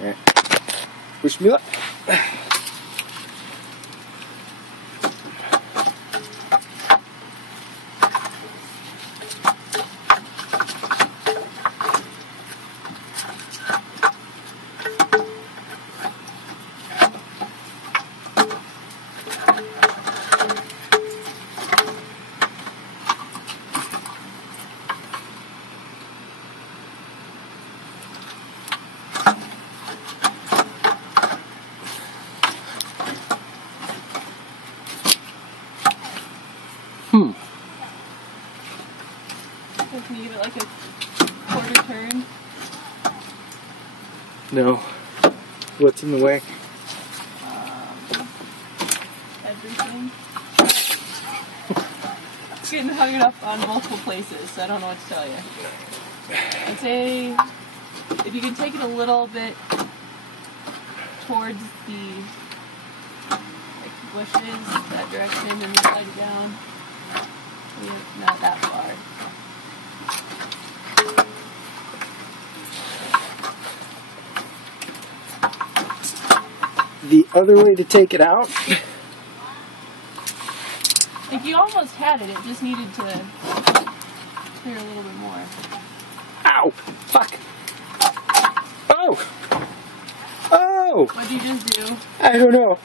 Alright. Wish me luck. So can you give it like a quarter turn? No. What's in the way? Everything. It's getting hung up on multiple places, so I don't know what to tell you. I'd say if you can take it a little bit towards the bushes, that direction, and then slide it down. Not that far. The other way to take it out? Like you almost had it, it just needed to clear a little bit more. Ow! Fuck! Oh! Oh! What'd you just do? I don't know.